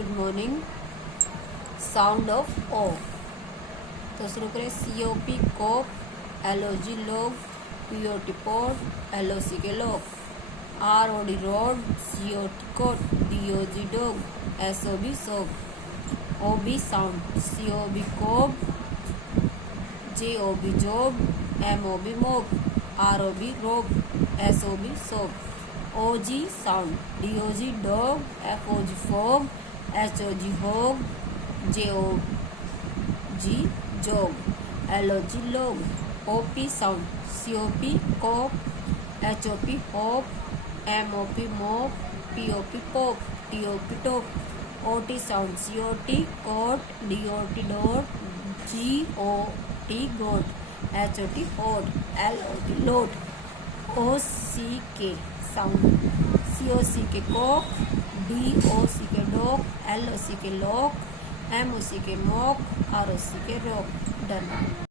Good morning. Sound of O. तो शुरू करें। COP cop, LOG log, POT pot, LOC के log, ROD rod, COT cot, DOG dog, SOB sob, OB sound, COB cob, JOB job, MOB mob, ROB rob, SOB sob, OG sound, DOG dog, FOG fog, HOG hog, JOG jog, LOG log, OP sound, COP cop, HOP hop, MOP mop, POP pop, TOP top, OT sound, COT cot, DOT dot, GOT got, HOT होट, LOT लोट, OCK sound, COC के Coke, DOC के dock, LOC के lock, MOC के mock, ROC के rock. Done.